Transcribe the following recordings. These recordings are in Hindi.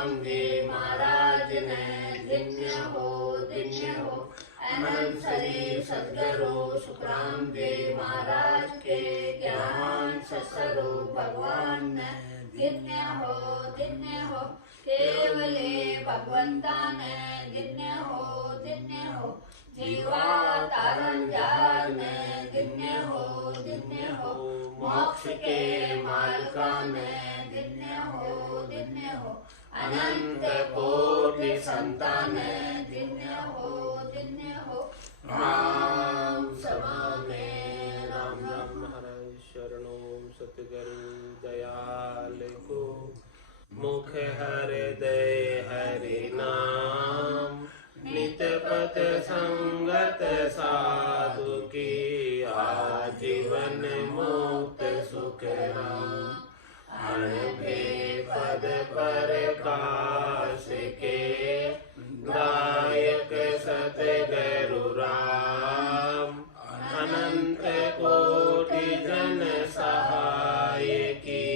सुखराम जी महाराज ने धन्य हो धन्य हो। अनंत श्री सद्गुरु सुखराम जी महाराज के ज्ञान सत्स्वरूप भगवान ने धन्य हो धन्य हो। केवले भगवंता ने धन्य हो धन्य हो। जीवा तारण जाल ने धन्य हो धन्य हो। मोक्ष के मालका ने धन्य हो धन्य हो। अनंत कोटि संतान धन्य हो धन्य हो। राम सभा में राम राम महाराज शरणों सतगुरु दयाल को। मुख हृदय हरि नाम नित पथ संगत साधु की। आजीवन मुक्त सुख राम अनभे पद प्रकाश के। दायक सतगुरु राम अनंत कोटि जन सहाय की।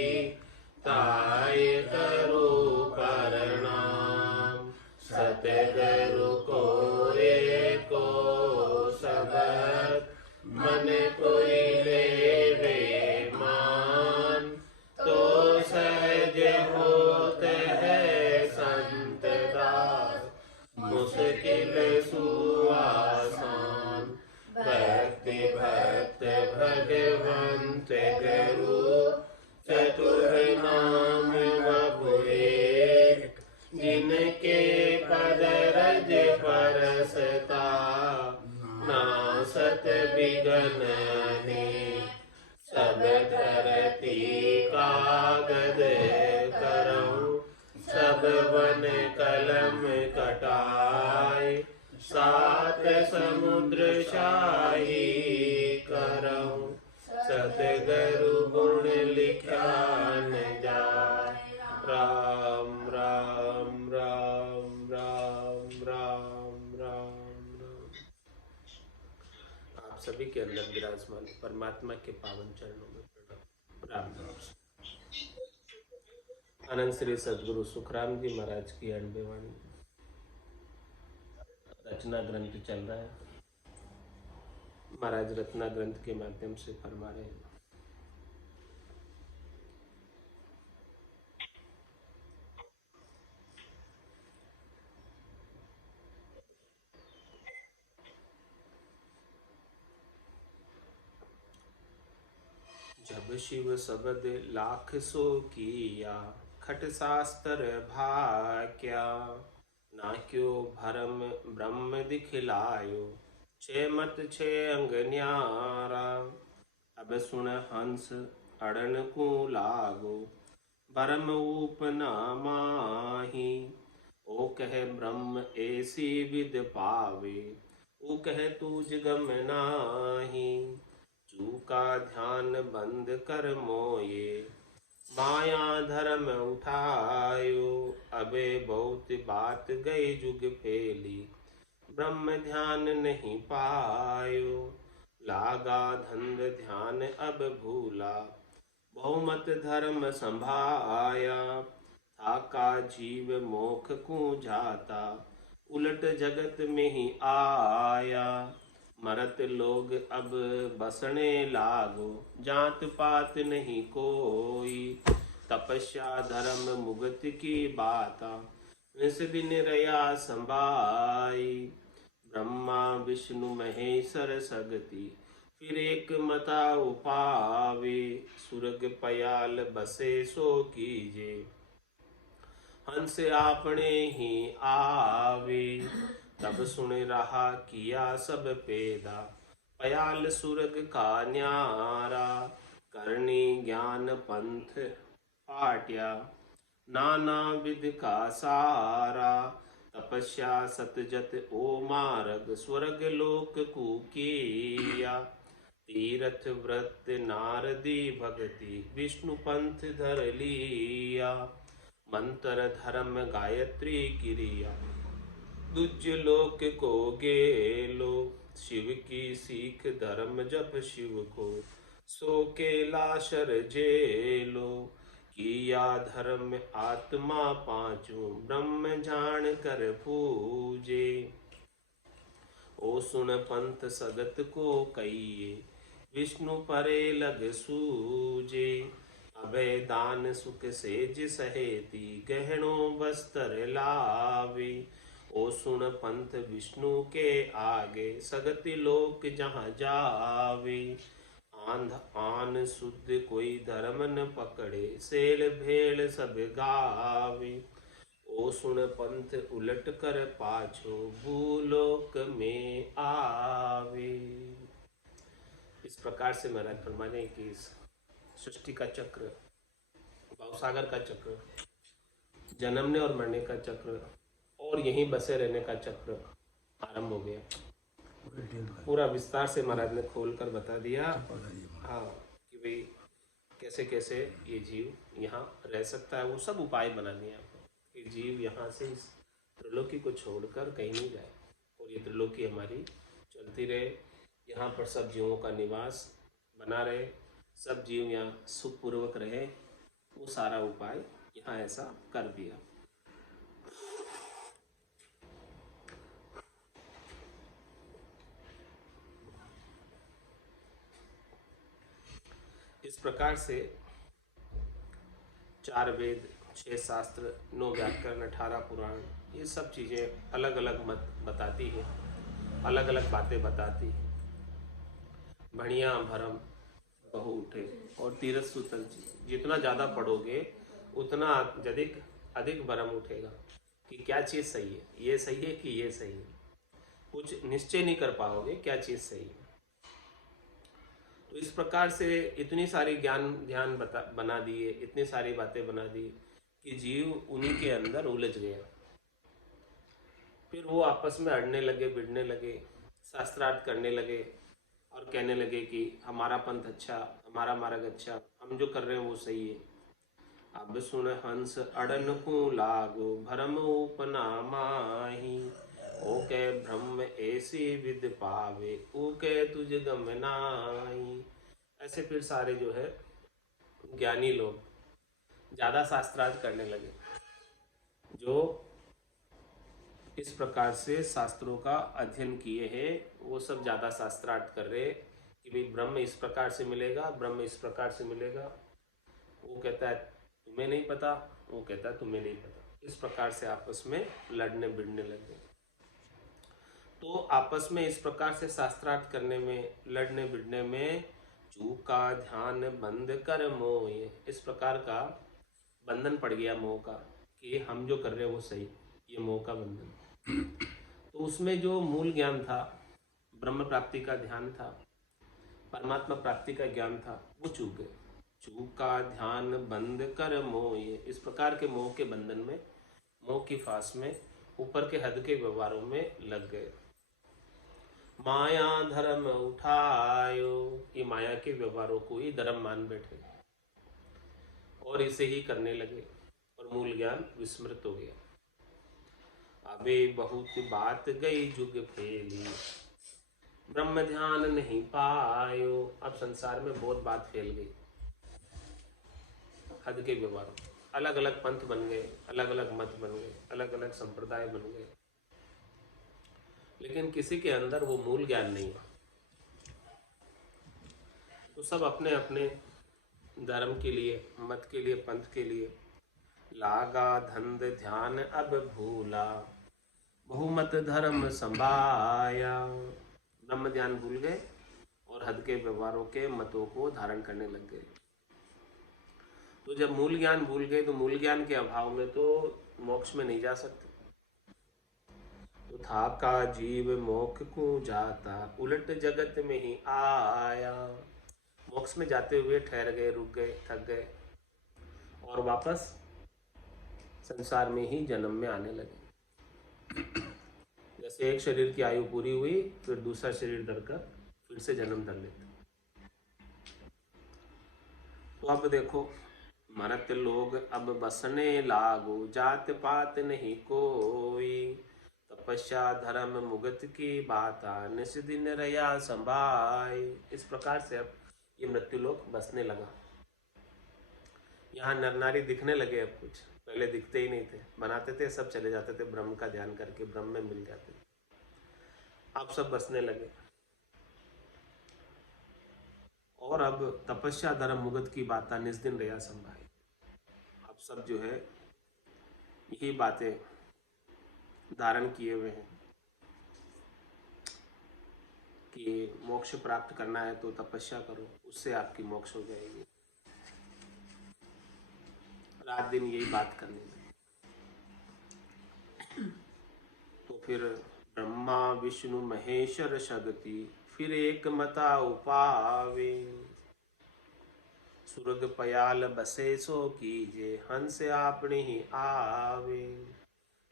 ताय करो प्रणाम सतगुरु को एको सबक। मन कोई लेवे मान तो सहज होत है संत दास। मुश्किल सुआसान भक्ति भक्त भगवंत गुरु। चतुर नाम वपु एक जिनके पद रज परसता। नासत बिघन अनेक सब धरती कागद करऊं। सब वन कलम कटाए सात समुद्र शाही करऊं। सतगुरु गुण लिखा न जाए। राम राम राम राम राम राम राम। आप सभी के अंदर विराजमान परमात्मा के पावन चरणों में प्रणाम। राम राम। अनंत श्री सद्गुरु सुखराम जी महाराज की 98वां रचना ग्रंथ चल रहा है। महाराज रत्ना ग्रंथ के माध्यम से फरमा रहे हैं। जब शिव सबद लाख सो किया। खट शास्त्र भाक्या। ना क्यों भरम ब्रह्म दिखलायो। छे मत छे अंग न्यारा। अब सुन हंस अड़न को लागो। भरम उपना माही। ओ कहे ब्रह्म ऐसी विद पावे। ओ कहे तूज गम नाही। चूका ध्यान बंद कर मोये। माया धर्म उठायो। अबे बहुत बात गई जुग फैली। ब्रह्म ध्यान नहीं पायो। लागा धंध ध्यान अब भूला। बहुमत धर्म संभाया। थाका जीव मोख को जाता। उलट जगत में ही आया। मरत लोग अब बसने लागो। जात पात नहीं कोई। तपस्या धर्म मुगति की बाता। निस दिन रया संभाई। ब्रह्मा विष्णु महेश्वर सगति। फिर एक मता उपावे। सुरग पयाल बसे सो कीजे। हंस आपने ही आवे। तब सुन रहा किया सब पैदा। पयाल सुरग का न्यारा। करनी ज्ञान पंथ पाट्या। नाना विध का सारा। तपस्या सतजत ओ मार्ग। स्वर्ग लोक को किया। तीर्थ व्रत नारदी भक्ति। विष्णु पंथ धर लिया। मंत्र धर्म गायत्री क्रिया। दूज लोक को गेलो। शिव की सीख धर्म जप शिव को। सो कैलाशर जेलो। किया धर्म आत्मा पांचों ब्रह्म जान कर पूजे। ओ सुन पंथ सगत को कहिए विष्णु परे लग सूजे। अभय दान सुख सेज सहेती गहनो बस्तर लावे। ओ सुन पंथ विष्णु के आगे सगति लोक जहाँ जावे। आंध आन शुद्ध कोई धर्म न पकड़े सेल भेल सब गावे। ओ सुन पंथ उलट कर पाछो भूलोक में आवे। इस प्रकार से महाराज फरमाने कि इस सृष्टि का चक्र, भवसागर का चक्र, जन्मने और मरने का चक्र और यहीं बसे रहने का चक्र आरंभ हो गया। पूरा विस्तार से महाराज ने खोल कर बता दिया। हाँ, कि भाई कैसे कैसे ये जीव यहाँ रह सकता है, वो सब उपाय बना दिए आपको कि जीव यहाँ से इस त्रिलोकी को छोड़कर कहीं नहीं जाए और ये त्रिलोकी हमारी चलती रहे, यहाँ पर सब जीवों का निवास बना रहे, सब जीव यहाँ सुखपूर्वक रहे, वो सारा उपाय यहाँ ऐसा कर दिया। इस प्रकार से 4 वेद, 6 शास्त्र, 9 व्याकरण, 18 पुराण, ये सब चीज़ें अलग अलग मत बताती हैं, अलग अलग बातें बताती हैं। बढ़िया भरम बहु उठे और तीरथ सूतल, जितना ज़्यादा पढ़ोगे उतना अधिक अधिक भरम उठेगा कि क्या चीज़ सही है, ये सही है कि ये सही है। कुछ निश्चय नहीं कर पाओगे क्या चीज़ सही है। तो इस प्रकार से इतनी सारी ज्ञान ध्यान बना दिए, इतनी सारी बातें बना दी कि जीव उन्हीं के अंदर उलझ गया। फिर वो आपस में अड़ने लगे, भिड़ने लगे, शास्त्रार्थ करने लगे और कहने लगे कि हमारा पंथ अच्छा, हमारा मार्ग अच्छा, हम जो कर रहे हैं वो सही है। अब सुन हंस अड़न को लागो भरम उपना माही। ओ के ब्रह्म ऐसी विद पावे, ओ के तुझ गम नाही। ऐसे फिर सारे जो है ज्ञानी लोग ज़्यादा शास्त्रार्थ करने लगे, जो इस प्रकार से शास्त्रों का अध्ययन किए हैं वो सब ज़्यादा शास्त्रार्थ कर रहे कि भाई ब्रह्म इस प्रकार से मिलेगा, ब्रह्म इस प्रकार से मिलेगा। वो कहता है तुम्हें नहीं पता, वो कहता है तुम्हें नहीं पता। इस प्रकार से आपस में लड़ने भिड़ने लगे। तो आपस में इस प्रकार से शास्त्रार्थ करने में, लड़ने भिड़ने में चूका ध्यान बंद कर मोह, इस प्रकार का बंधन पड़ गया मोह का कि हम जो कर रहे हैं वो सही, ये मोह का बंधन। तो उसमें जो मूल ज्ञान था, ब्रह्म प्राप्ति का ध्यान था, परमात्मा प्राप्ति का ज्ञान था, वो चूक गए। चूका ध्यान बंद कर मोह, इस प्रकार के मोह के बंधन में, मोह की फांस में, ऊपर के हद के व्यवहारों में लग गए। माया धर्म उठायो, ये माया के व्यवहारों को ही धर्म मान बैठे और इसे ही करने लगे और मूल ज्ञान विस्मृत हो गया। अबे बहुत बात गई जुग फैली, ब्रह्म ध्यान नहीं पायो। अब संसार में बहुत बात फैल गई, हद के व्यवहार, अलग अलग पंथ बन गए, अलग अलग मत बन गए, अलग अलग संप्रदाय बन गए, लेकिन किसी के अंदर वो मूल ज्ञान नहीं है। तो सब अपने अपने धर्म के लिए, मत के लिए, पंथ के लिए लागा धंध ध्यान अब भूला, बहुमत धर्म संभाया। ब्रह्म ध्यान भूल गए और हद के व्यवहारों के मतों को धारण करने लग गए। तो जब मूल ज्ञान भूल गए तो मूल ज्ञान के अभाव में तो मोक्ष में नहीं जा सकते। तो था का जीव मोक्ष को जाता, उलट जगत में ही आया। मोक्ष में जाते हुए ठहर गए, रुक गए, थक गए और वापस संसार में ही जन्म में आने लगे। जैसे एक शरीर की आयु पूरी हुई, फिर दूसरा शरीर धरकर फिर से जन्म धर लेते। तो अब देखो, मरत लोग अब बसने लागो, जात पात नहीं कोई। तपस्या धर्म मुगत की बाता, निस दिन रया संभाई। इस प्रकार से अब ये मृत्यु लोक बसने लगा। यहाँ नर नारी दिखने लगे अब कुछ, पहले दिखते ही नहीं थे, बनाते थे सब चले जाते थे ब्रह्म का ध्यान करके, ब्रह्म में मिल जाते थे। अब सब बसने लगे। और अब तपस्या धर्म मुगत की बात निस्दिन रहा संभाई। अब सब जो है यही बातें धारण किए हुए हैं कि मोक्ष प्राप्त करना है तो तपस्या करो, उससे आपकी मोक्ष हो जाएगी। रात दिन यही बात करने लगे। तो फिर ब्रह्मा विष्णु महेश्वर शक्ति फिर एक मता उपावे, सुरग पयाल बसे सो कीजे हंस आपने ही आवे।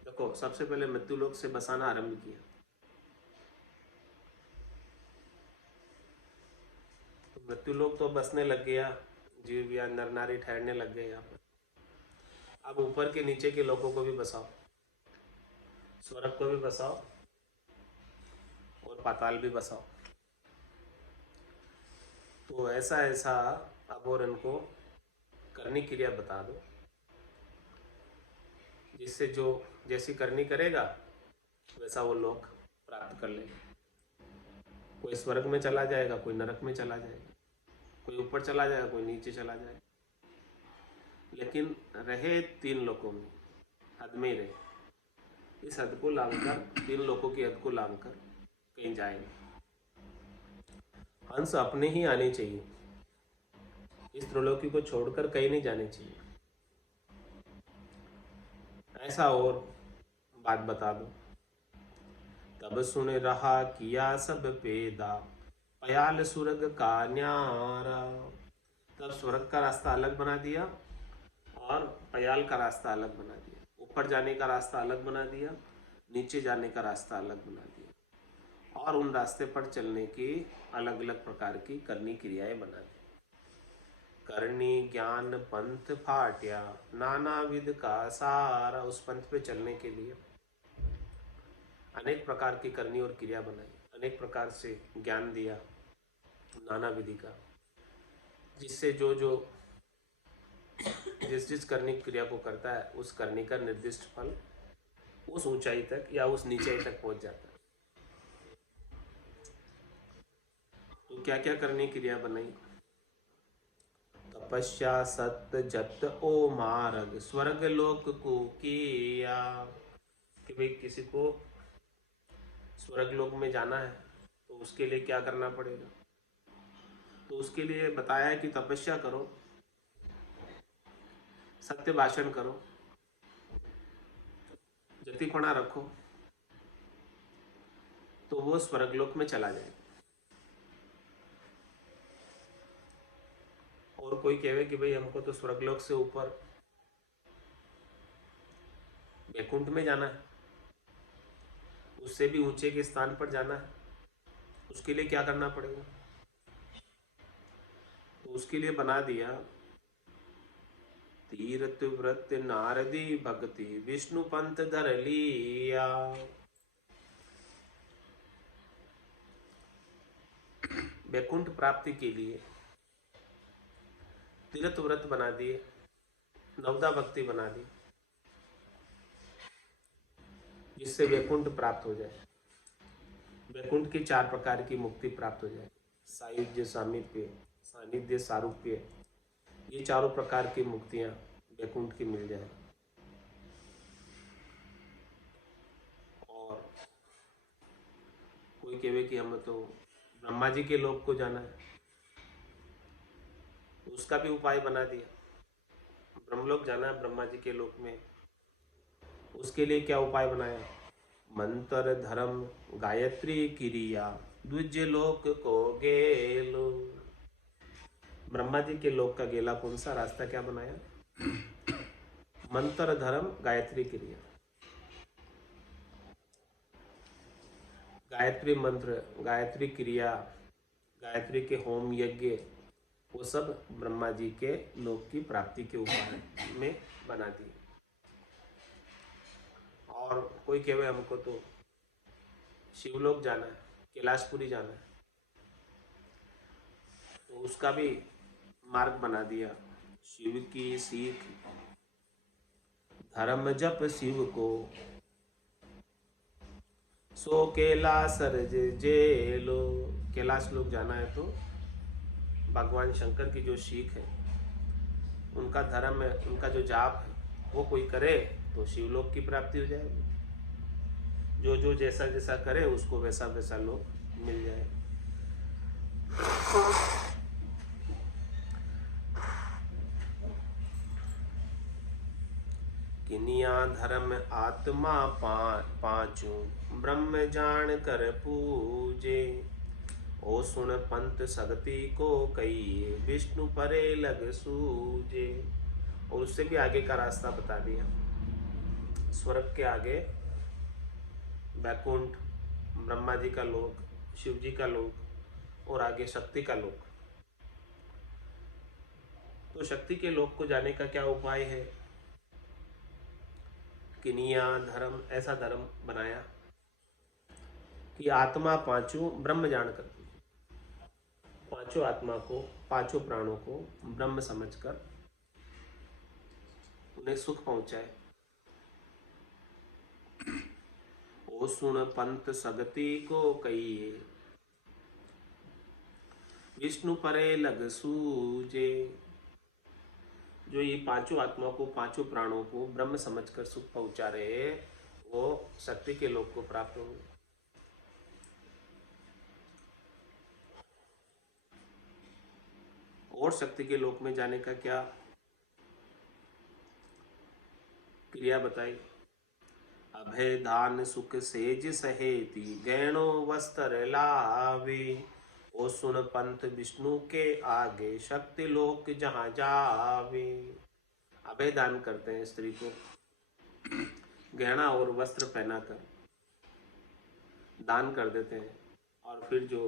देखो सबसे पहले मृत्युलोक से बसाना आरंभ किया। तो मृत्युलोक तो बसने लग गया, जीव या नर नारी ठहरने लग गए यहाँ पर। अब ऊपर के नीचे के लोगों को भी बसाओ, स्वर्ग को भी बसाओ और पाताल भी बसाओ। तो ऐसा ऐसा अब और इनको करनी क्रिया बता दो, जिससे जो जैसी करनी करेगा वैसा वो लोक प्राप्त कर लेगा। कोई स्वर्ग में चला जाएगा, कोई नरक में चला जाएगा, कोई ऊपर चला जाएगा, कोई नीचे चला जाएगा, लेकिन रहे तीन लोकों में, हद में ही रहे। इस हद को लांघकर, तीन लोकों की हद को लांघकर कहीं जाएंगे। हंस अपने ही आने चाहिए, इस त्रिलोकी को छोड़कर कहीं नहीं जाने चाहिए। ऐसा और बात बता दो। तब सुन रहा किया सब पेदा, पयाल सुरग का न्यारा। तब स्वर्ग का रास्ता अलग बना दिया और पयाल का रास्ता अलग बना दिया। ऊपर जाने का रास्ता अलग बना दिया, नीचे जाने का रास्ता अलग बना दिया, और उन रास्ते पर चलने की अलग अलग प्रकार की करनी क्रियाएं बना दी। करनी ज्ञान पंथ फाट्या, नाना विध का सारा। उस पंथ पे चलने के लिए अनेक प्रकार की करनी और क्रिया बनाई, अनेक प्रकार से ज्ञान दिया नाना विधि का, जिससे जो जो जिस जिस करनी क्रिया को करता है उस करनी का निर्दिष्ट फल उस ऊंचाई तक या उस नीचाई तक पहुंच जाता है। तो क्या क्या करनी क्रिया बनाई? तपस्या सत्य जत ओ मार्ग, स्वर्ग लोक को किया। कि भाई किसी को स्वर्ग लोक में जाना है तो उसके लिए क्या करना पड़ेगा? तो उसके लिए बताया है कि तपस्या करो, सत्य भाषण करो, जतिपना रखो, तो वो स्वर्गलोक में चला जाएगा। और कोई कहे कि भाई हमको तो स्वर्गलोक से ऊपर वैकुंठ में जाना है, उससे भी ऊंचे के स्थान पर जाना है, उसके लिए क्या करना पड़ेगा? तो उसके लिए बना दिया तीर्थ व्रत नारदी भक्ति, विष्णु पंथ धर लिया। वैकुंठ प्राप्ति के लिए तीर्थ व्रत बना दिए, नवदा भक्ति बना दी, जिससे वैकुंठ प्राप्त हो जाए। वैकुंठ की चार प्रकार की मुक्ति प्राप्त हो जाए, सायुज्य, सामीप्य, सानिध्य, सारूप्य। ये चारों प्रकार की मुक्तियां वैकुंठ की मिल जाए। और कोई कहे कि हमें तो ब्रह्मा जी के लोक को जाना है, तो उसका भी उपाय बना दिया। ब्रह्मलोक जाना है, ब्रह्मा जी के लोक में, उसके लिए क्या उपाय बनाया? मंत्र धर्म गायत्री क्रिया, द्विज लोक को गेलो। ब्रह्मा जी के लोक का गेला कौन सा रास्ता क्या बनाया? मंत्र धर्म गायत्री क्रिया, गायत्री मंत्र, गायत्री क्रिया, गायत्री के होम यज्ञ, वो सब ब्रह्मा जी के लोक की प्राप्ति के उपाय में बना दिए। और कोई कहे हमको तो शिवलोक जाना है, कैलाशपुरी जाना है, तो उसका भी मार्ग बना दिया। शिव की सीख धर्म जप शिव को, सो कैलाश जेलो। कैलाश लोग जाना है तो भगवान शंकर की जो सीख है, उनका धर्म है, उनका जो जाप है वो कोई करे तो शिवलोक की प्राप्ति हो जाएगी। जो जो जैसा जैसा करे उसको वैसा वैसा लोक मिल जाए। किनिया धर्म आत्मा पांचों ब्रह्म जान कर पूजे। ओ सुन पंथ सगति को कही विष्णु परे लग सूजे। और उससे भी आगे का रास्ता बता दिया। स्वर्ग के आगे वैकुंठ, ब्रह्मा जी का लोक, शिव जी का लोक और आगे शक्ति का लोक। तो शक्ति के लोक को जाने का क्या उपाय है? किनिया धर्म, ऐसा धर्म बनाया कि आत्मा पांचों ब्रह्म जान करती, पांचों आत्मा को, पांचों प्राणों को ब्रह्म समझकर उन्हें सुख पहुंचाए। ओ सुन पंथ सगति को कहिए विष्णु परे लग सूजे। जो ये पांचों आत्मा को, पांचों प्राणों को ब्रह्म समझकर सुख पहुंचा रहे, वो शक्ति के लोक को प्राप्त होंगे। और शक्ति के लोक में जाने का क्या क्रिया बताई? अभय दान सुख सेज सहेती गैणो वस्त्र लावे। ओ सुन पंथ विष्णु के आगे शक्ति लोक जहां जावे। अभय दान करते हैं स्त्री को, गहना और वस्त्र पहनाकर दान कर देते हैं, और फिर जो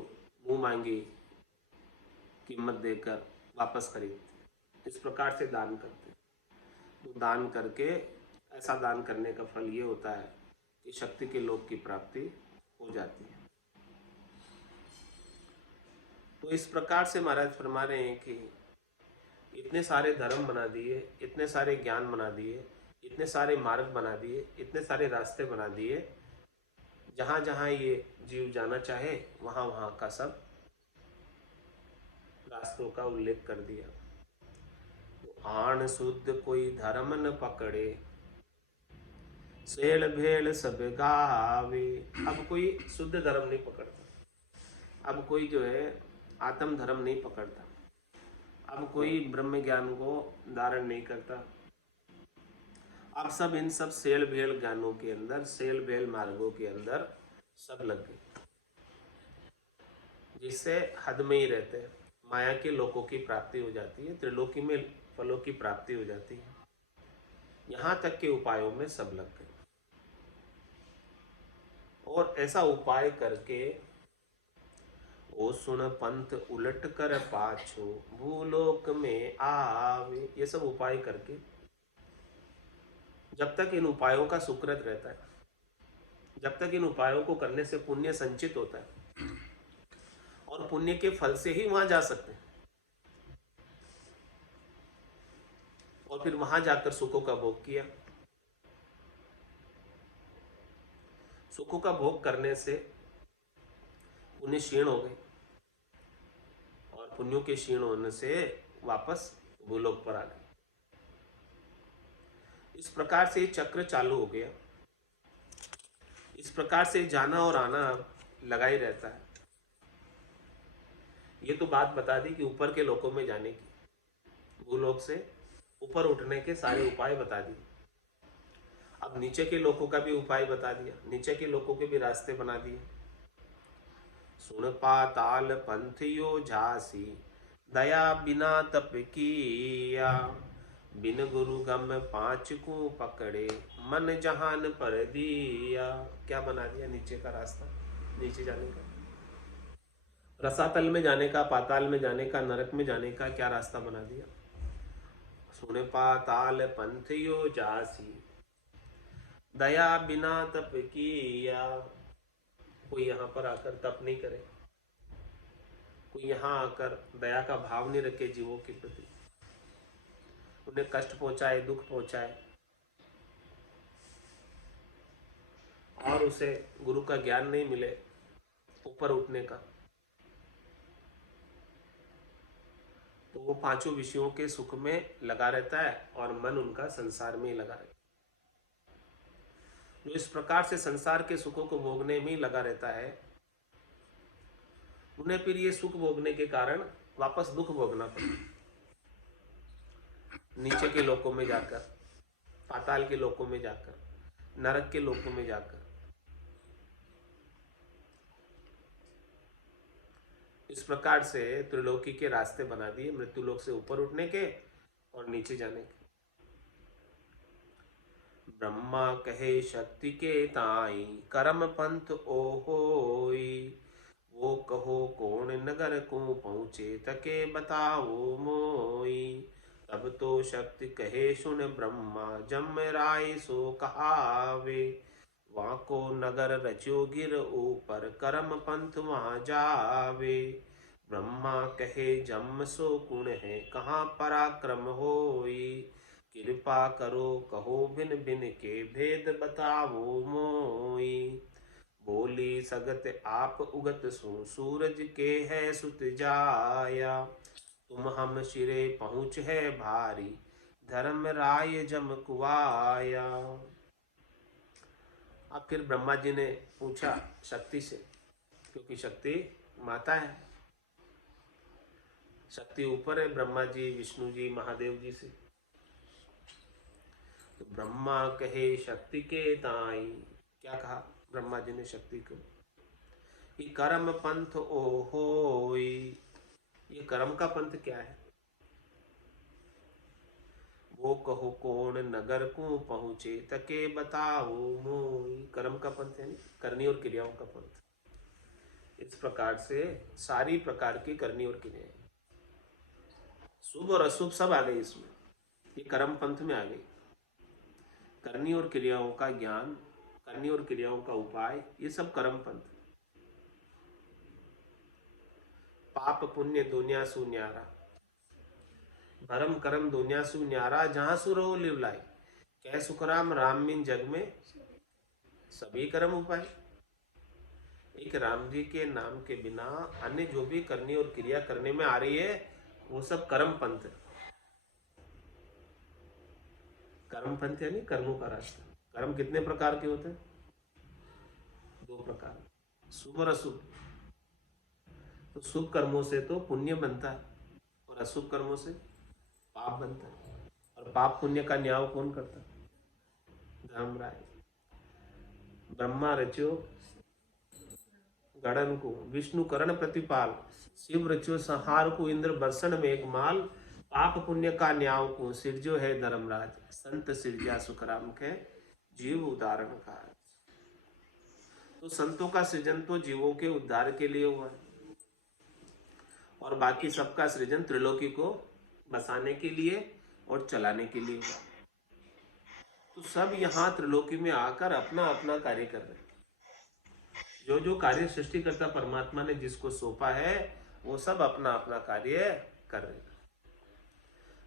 मुंह मांगी कीमत देकर वापस खरीदते। इस प्रकार से दान करते हैं। तो दान करके, ऐसा दान करने का फल ये होता है कि शक्ति के लोक की प्राप्ति हो जाती है। तो इस प्रकार से महाराज फरमा रहे हैं कि इतने सारे धर्म बना दिए, इतने सारे ज्ञान बना दिए, इतने सारे मार्ग बना दिए, इतने सारे रास्ते बना दिए, जहां जहां ये जीव जाना चाहे वहां वहां का सब रास्तों का उल्लेख कर दिया। तो आन शुद्ध कोई धर्म न पकड़े, सेल भेल सब गावे। अब कोई शुद्ध धर्म नहीं पकड़ता, अब कोई जो है आत्म धर्म नहीं पकड़ता, अब कोई ब्रह्म ज्ञान को धारण नहीं करता। अब सब इन सब सेल भेल ज्ञानों के अंदर, सेल भेल मार्गों के अंदर सब लग गए, जिससे हद में ही रहते हैं। माया के लोकों की प्राप्ति हो जाती है, त्रिलोकी में फलों की प्राप्ति हो जाती है। यहाँ तक के उपायों में सब लग गए, और ऐसा उपाय करके ओ सुन पंथ उलट कर पाछो भूलोक में आवे। ये सब उपाय करके, जब तक इन उपायों का सुकृत रहता है, जब तक इन उपायों को करने से पुण्य संचित होता है, और पुण्य के फल से ही वहां जा सकते हैं, और फिर वहां जाकर सुखों का भोग किया। सुखों का भोग करने से पुण्य क्षीण हो गए, और पुण्यों के क्षीण होने से वापस भूलोक पर आ गए। इस प्रकार से चक्र चालू हो गया। इस प्रकार से जाना और आना लगा ही रहता है। ये तो बात बता दी कि ऊपर के लोकों में जाने की, भूलोक से ऊपर उठने के सारे उपाय बता दिए। अब नीचे के लोकों का भी उपाय बता दिया, नीचे के लोकों के भी रास्ते बना दिए। सुन पाताल पंथियो झांसी दया बिना तप किया। बिन गुरु गम पांच को पकड़े मन जहान पर दिया। क्या बना दिया? नीचे का रास्ता, नीचे जाने का, रसातल में जाने का, पाताल में जाने का, नरक में जाने का क्या रास्ता बना दिया। सुन पाताल पंथियो जासी दया बिना तप किया। कोई यहाँ पर आकर तप नहीं करे, कोई यहाँ आकर दया का भाव नहीं रखे जीवों के प्रति, उन्हें कष्ट पहुंचाए, दुख पहुंचाए, और उसे गुरु का ज्ञान नहीं मिले ऊपर उठने का, तो वो पांचों विषयों के सुख में लगा रहता है और मन उनका संसार में ही लगा रहता है। जो इस प्रकार से संसार के सुखों को भोगने में ही लगा रहता है, उन्हें फिर ये सुख भोगने के कारण वापस दुख भोगना पड़ता है। नीचे के लोकों में जाकर, पाताल के लोकों में जाकर, नरक के लोकों में जाकर। इस प्रकार से त्रिलोकी के रास्ते बना दिए, मृत्युलोक से ऊपर उठने के और नीचे जाने के। ब्रह्मा कहे शक्ति के ताई, कर्म पंथ ओहोई। वो कहो कौन नगर को पहुँचे, तके बताओ मोई। तब तो शक्ति कहे सुन ब्रह्मा, जम राय सो कहावे। वहाँ को नगर रच्यो गिर ऊपर, कर्म पंथ वहाँ जावे। ब्रह्मा कहे जम सो गुण है, कहाँ पराक्रम होई। कृपा करो कहो भिन भिन के, भेद बताओ मोई। बोली सगत आप उगत सो, सूरज के है सुत जाया। तुम हम सिरे पहुँच है भारी, धर्म राय जम कुआया। अब फिर ब्रह्मा जी ने पूछा शक्ति से, क्योंकि शक्ति माता है, शक्ति ऊपर है ब्रह्मा जी, विष्णु जी, महादेव जी से। तो ब्रह्मा कहे शक्ति के ताई, क्या कहा ब्रह्मा जी ने शक्ति को, कि कर्म पंथ ओहोई। ये कर्म का पंथ क्या है? वो कहो कौन नगर को पहुँचे, तके बताओ मोई। कर्म का पंथ है करनी और क्रियाओं का पंथ। इस प्रकार से सारी प्रकार की करनी और क्रियाएं, शुभ और अशुभ सब आ गई इसमें, ये कर्म पंथ में आ गई। करनी और क्रियाओं का ज्ञान, करनी और क्रियाओं का उपाय, ये सब कर्म पंथ। पाप पुण्य दुनिया सु न्यारा, भरम करम दुनिया सु न्यारा। जहां सु रहो लिवलाई, कह सुखराम राम बिन जग में सभी कर्म उपाय। एक राम जी के नाम के बिना अन्य जो भी करनी और क्रिया करने में आ रही है, वो सब कर्म पंथ है। कर्म पंथ यानी कर्मों का रास्ता। कर्म कितने प्रकार के होते हैं? दो प्रकार, शुभ और अशुभ। तो शुभ कर्मों से तो पुण्य बनता है और अशुभ कर्मों से पाप बनता है। और पाप पुण्य का न्याय कौन करता है? धर्मराय। ब्रह्मा रच्यो गणन को, विष्णु करण प्रतिपाल। शिव रच्यो संहार को, इंद्र बरसन मेघमाल। पाप पुण्य का न्याय को, सिरजो है धर्मराज। संत सिरजा सुखराम के, जीव उदाहरण का। तो संतों का सृजन तो जीवों के उद्धार के लिए हुआ है, और बाकी सबका सृजन त्रिलोकी को बसाने के लिए और चलाने के लिए हुआ। तो सब यहाँ त्रिलोकी में आकर अपना अपना कार्य कर रहे हैं। जो जो कार्य सृष्टिकर्ता परमात्मा ने जिसको सौंपा है, वो सब अपना अपना कार्य कर रहे हैं।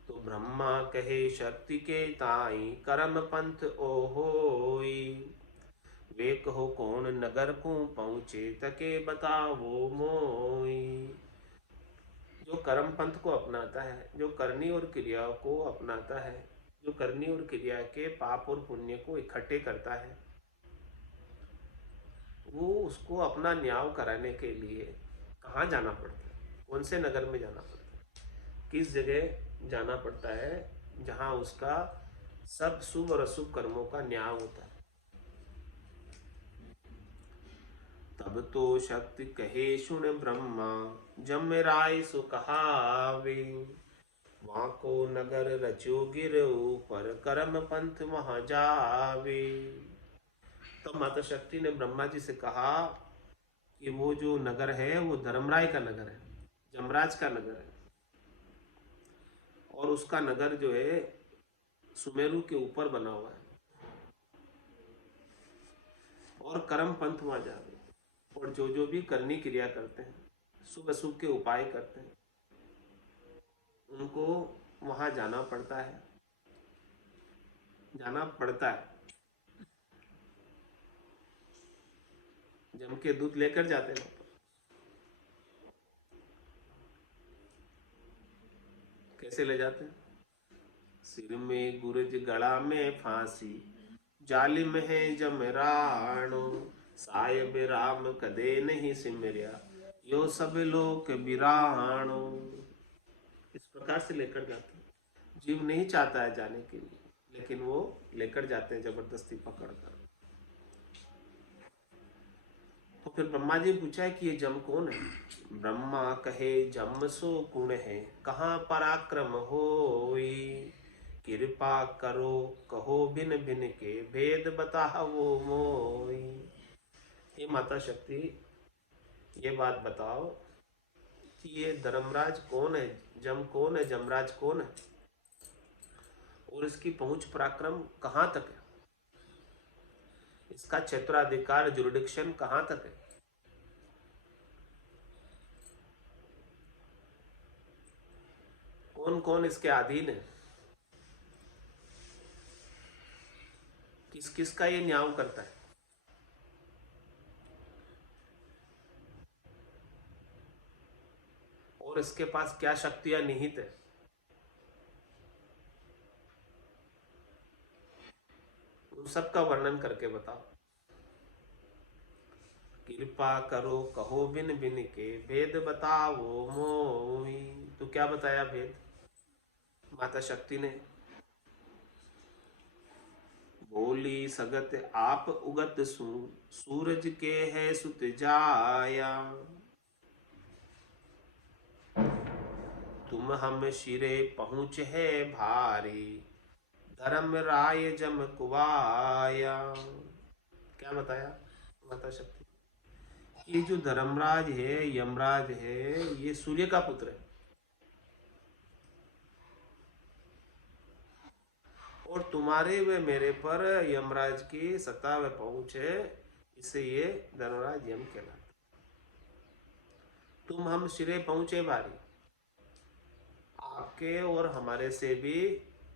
तो ब्रह्मा कहे शक्ति के ताई, कर्म पंथ ओहोई। वे कहो कौन नगर को पहुँचे, तके बताओ मोई। जो कर्म पंथ को अपनाता है, जो करनी और क्रिया को अपनाता है, जो करनी और क्रिया के पाप और पुण्य को इकट्ठे करता है, वो उसको अपना न्याय कराने के लिए कहाँ जाना पड़ता है? कौन से नगर में जाना पड़ता है? किस जगह जाना पड़ता है जहाँ उसका सब शुभ और अशुभ कर्मों का न्याय होता है? तब तो शक्ति कहे सुन ब्रह्मा, जम राय सो कहावे। वहाँ को नगर रच्यो गिर ऊपर, कर्म पंथ वहाँ जावे। तो माता शक्ति ने ब्रह्मा जी से कहा कि वो जो नगर है वो धर्मराय का नगर है, जमराज का नगर है, और उसका नगर जो है सुमेरु के ऊपर बना हुआ है, और कर्म पंथ वहाँ जावे। और जो भी करनी क्रिया करते हैं, शुभ अशुभ के उपाय करते हैं, उनको वहां जाना पड़ता है। जाना पड़ता है। जम के दूत लेकर जाते हैं वहां पर। कैसे ले जाते हैं? सिर में गुरज गला में फांसी, जालिम है जमराणो, साहिब राम कदे नहीं सिमरिया, यो सब लोक बिराणो। इस प्रकार से लेकर जाते हैं। जीव नहीं चाहता है जाने के लिए, लेकिन वो लेकर जाते हैं जबरदस्ती पकड़कर। तो फिर ब्रह्मा जी ने पूछा है कि ये जम कौन है? ब्रह्मा कहे जम सो गुण है, कहाँ पराक्रम होई, कृपा करो कहो भिन भिन के, भेद बताओ मोई। ये माता शक्ति, ये बात बताओ कि ये धर्मराज कौन है, जम कौन है, जमराज कौन है, और इसकी पहुंच पराक्रम कहाँ तक है, इसका क्षेत्राधिकार जुरिडिक्शन कहाँ तक है। कौन कौन इसके अधीन है, किस किस का ये न्याय करता है, और इसके पास क्या शक्तियां निहित है। उन सब का वर्णन करके बताओ। कृपा करो कहो बिन बिन के, भेद बताओ मोई। तो क्या बताया भेद माता शक्ति ने? बोली सगत आप उगत सूरज के है सुत जाया, तुम हम शिरे पहुँच है भारी, धर्म राय जम कुवाया। क्या बताया माता शक्ति? ये जो धर्मराज है, यमराज है, ये सूर्य का पुत्र है, और तुम्हारे व मेरे पर यमराज की सत्ता व पहुंच है, इससे ये धर्मराज यम कहलाता। तुम हम सिरे पहुंचे भारी, आपके और हमारे से भी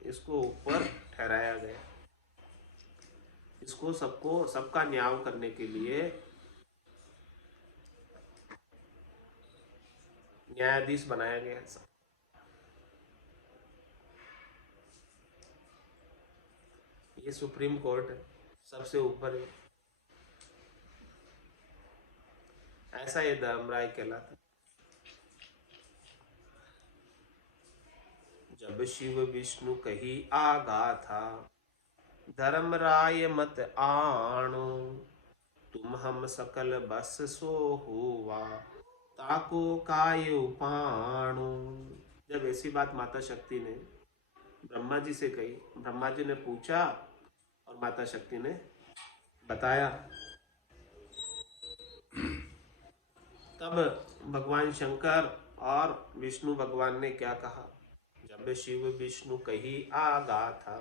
इसको ऊपर ठहराया गया, इसको सबको सबका न्याय करने के लिए न्यायाधीश बनाया गया है। ये सुप्रीम कोर्ट है, सबसे ऊपर है, ऐसा ये धर्मराय कहलाता। जब शिव विष्णु कही आगा था, धर्मराय मत आणो, तुम हम सकल बस सो हुआ, ताको काय उपाणो। जब ऐसी बात माता शक्ति ने ब्रह्मा जी से कही, ब्रह्मा जी ने पूछा और माता शक्ति ने बताया, तब भगवान शंकर और विष्णु भगवान ने क्या कहा? जब शिव विष्णु कही आगा था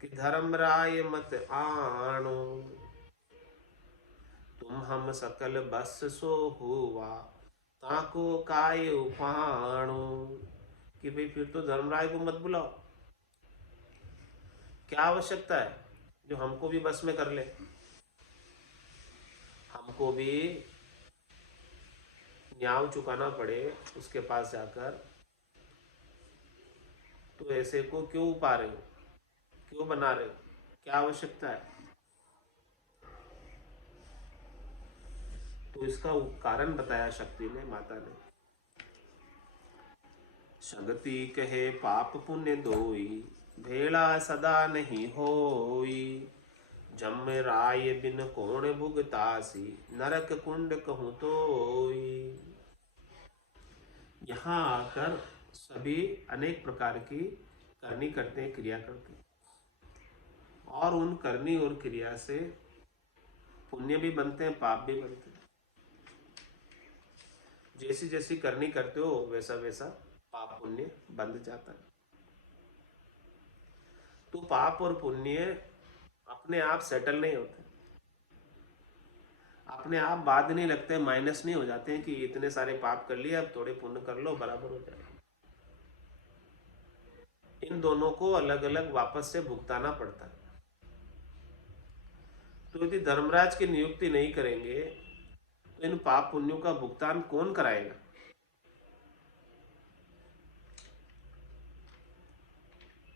कि धर्मराय मत आणो, तुम हम सकल बस सो हुआ, ताको काय उपाणो। कि भाई फिर तो धर्मराय को मत बुलाओ, क्या आवश्यकता है जो हमको भी बस में कर ले, हमको भी न्याय चुकाना पड़े उसके पास जाकर। तो ऐसे को क्यों उपा रहे हो, क्यों बना रहे हो, क्या आवश्यकता है? तो इसका कारण बताया शक्ति ने, माता ने। शक्ति कहे पाप पुण्य दोई, भेड़ा सदा नहीं होई, जम राय बिन कौन भुगतासी, नरक कुंड कहूं तोई। यहाँ आकर सभी अनेक प्रकार की करनी करते हैं, क्रिया करते हैं, और उन करनी और क्रिया से पुण्य भी बनते हैं, पाप भी बनते हैं। जैसी जैसी करनी करते हो वैसा वैसा पाप पुण्य बंध जाता है। तो पाप और पुण्य अपने आप सेटल नहीं होते, अपने आप बाद नहीं लगते, माइनस नहीं हो जाते हैं कि इतने सारे पाप कर लिए अब थोड़े पुण्य कर लो बराबर हो जाएगा। इन दोनों को अलग अलग वापस से भुगताना पड़ता है। तो यदि धर्मराज की नियुक्ति नहीं करेंगे तो इन पाप पुण्यों का भुगतान कौन कराएगा?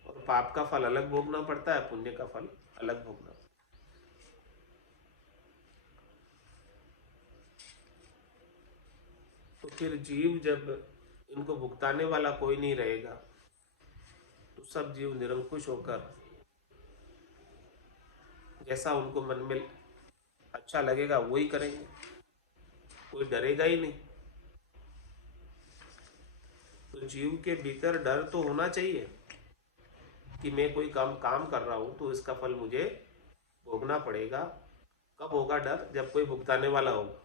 और पाप का फल अलग भोगना पड़ता है, पुण्य का फल अलग भोगना। तो फिर जीव जब इनको भुगताने वाला कोई नहीं रहेगा तो सब जीव निरंकुश होकर जैसा उनको मन में अच्छा लगेगा वही करेंगे, कोई डरेगा ही नहीं। तो जीव के भीतर डर तो होना चाहिए कि मैं कोई काम कर रहा हूं तो इसका फल मुझे भोगना पड़ेगा। कब होगा डर? जब कोई भुगताने वाला होगा।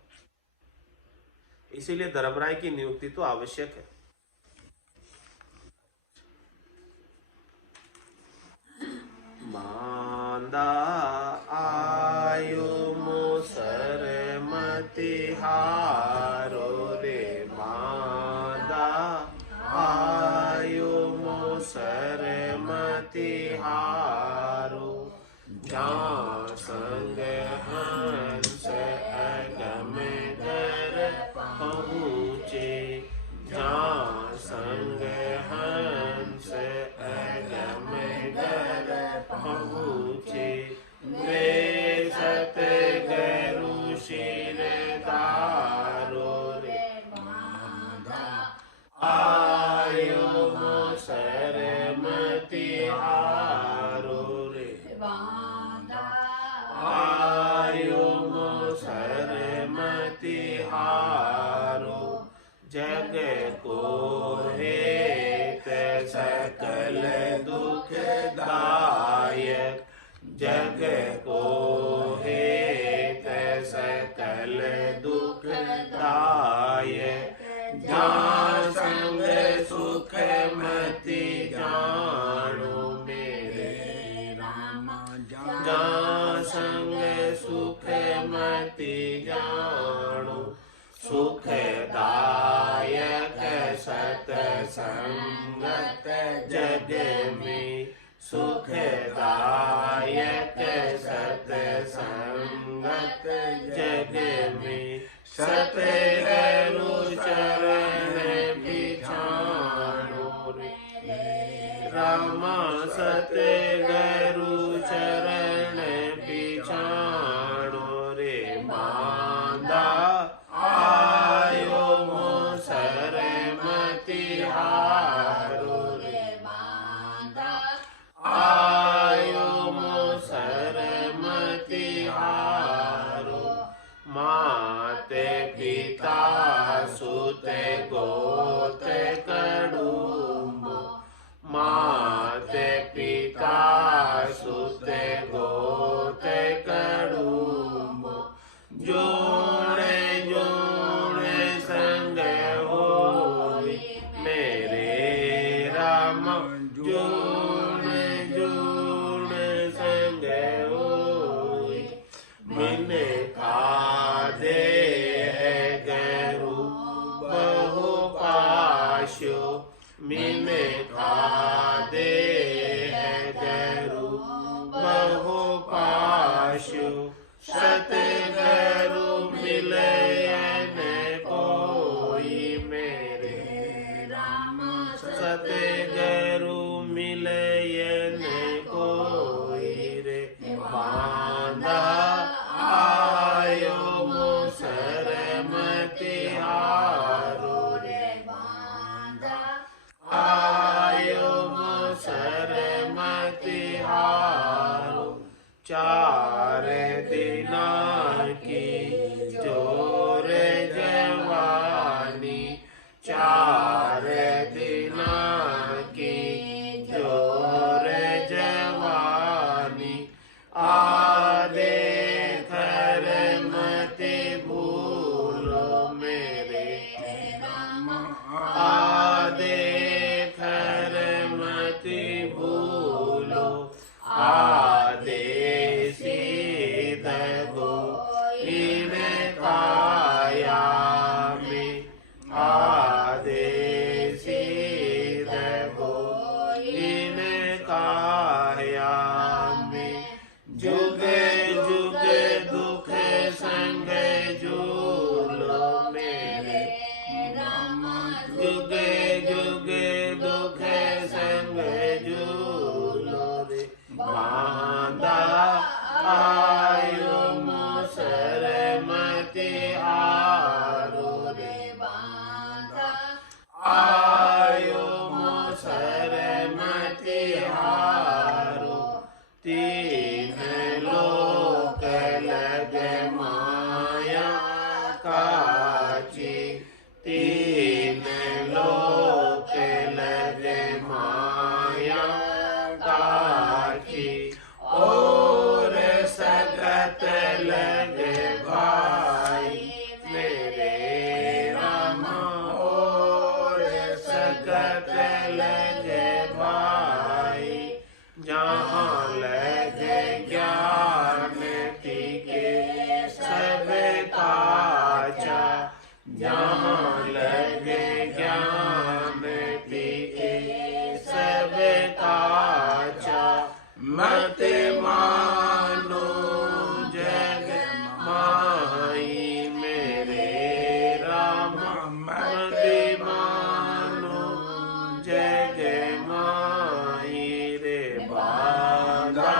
इसीलिए धर्मराय की नियुक्ति तो आवश्यक है। मांदा आयो मोसर मति हारो रे, मांदा आयो मोसर मति हारो, जहाँ संग हंस अगम कर पहुँचे, जहाँ संग हंस अगम कर पहुँचे, वे सत गरु शिर धारो रे, मांधा आयो मोसर मति हारो रे, मांधा आयो मोसर मति हारो, जग को हेत सकल दुख दायक, जग को हेत सकल दुख दायक, जहाँ संग सुख मति जानो मेरे राम, जहाँ संग सुख मति जानो, सुखदायक सतसंगत जग में, सुखदायक सतसंगत जग में, सतगुरु चरण बिछानो रे रामा, सतगुरु चरण बिछानो रे, मांदा आयो मोसर मति हारो रे, मांदा आयो मोसर मति हारो, माते पिता सुत गोत कड़ुम्बो, माते पिता सुत गोत कड़ुम्बो, जोड़े जोड़े संग होई मेरे राम, जोड़े जोड़े संग होई, मिने कादे है गरु बहु पाशो, मिने कादे है गरु बहु पाशो, सतगुरु मिलयन कोई मेरे राम, सतगुरु मिलयन कोई रे, बांधा आयो मोसर मति हारो रे, बांधा आयो मोसर मति हारो, चार दिना की जोर जवानी, चार दिना की जोर जवानी, आदे खर मति भूलो मेरे राम, आदे खर मति भूलो, आदे दगो इन काया में, आदेशी दगो इन जुगे जुगे दुख संग झूलो मेरे राम जुगे जुगे दुख संग झूलो रे बांधा आयो मोसर मति हारो रे बांधा आयो मोसर मति हारो तीन लोक लगे माया काची तीन लोक लगे माया काची और सगत लगे भाई मेरे राम और सगत लगे भाई जहाँ लगे ज्ञान टीके सब काचा जहाँ लगे ज्ञान टीके सब काचा मत मानो जग माई मेरे राम मत मानो जग माई रे बांधा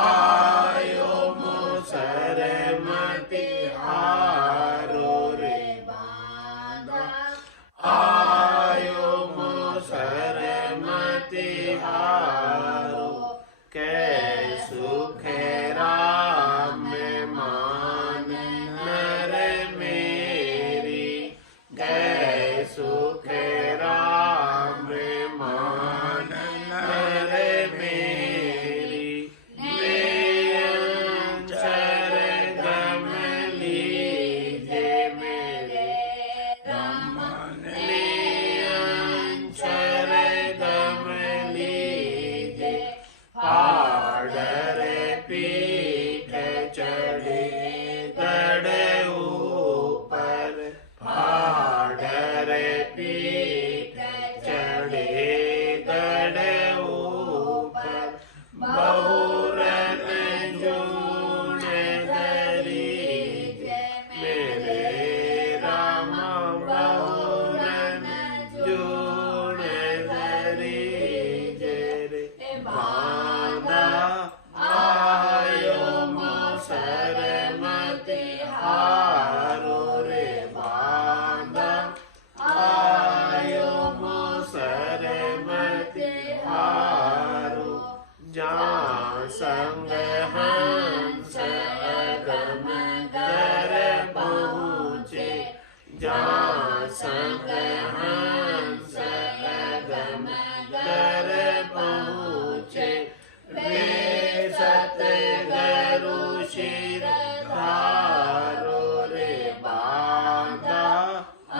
आयो मोसर मति हारो रे बांधा आयो मोसर मति हारो कै सुख राम मान नर मेरी कै सुख राम मान नर मेरी नियंचर गम लीजे मेरे राम नियंचर गम लीजे हाडर पीठ चढ़े गढ़ ऊपर हाडर पीठ चढ़े गढ़ ऊपर बहुरन जून धरी मेरे राम बहुरन जून धरी रे बांधा आयो मोसर मति हारो रे बांधा आयो मोसर मति हारो जहाँ संग हंस अगम कर पहुँचे जहाँ संग हंस अगम कर पहुँचे वे सतगुरु शिर धारो रे बांधा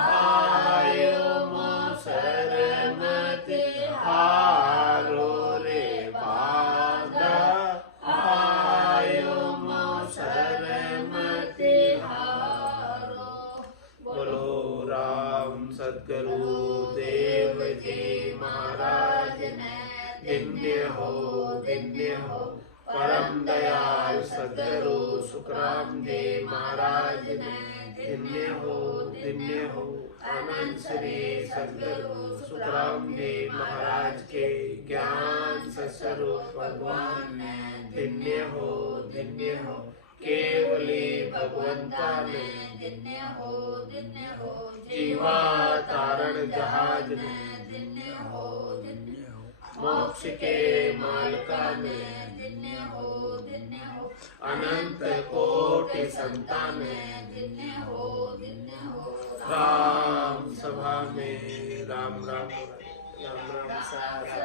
आयो मोसर मति हारो रे बांधा आयो मोसर मति हारो बोलो राम सद्गुरु देव जी महाराज ने दिव्य हो परम दयाल सद्गुरु सुखराम जी महाराज ने दिव्य हो आनंद श्री सद्गुरु सुखराम जी महाराज के ज्ञान स्वरूप भगवान ने दिव्य हो केवली भगवंता ने दिन्य हो जीवा तारण जहाज ने दिन्य हो मोक्ष के मालका ने दिन्य हो अनंत कोटि संतान ने दिन्य हो राम सभा में राम राम सा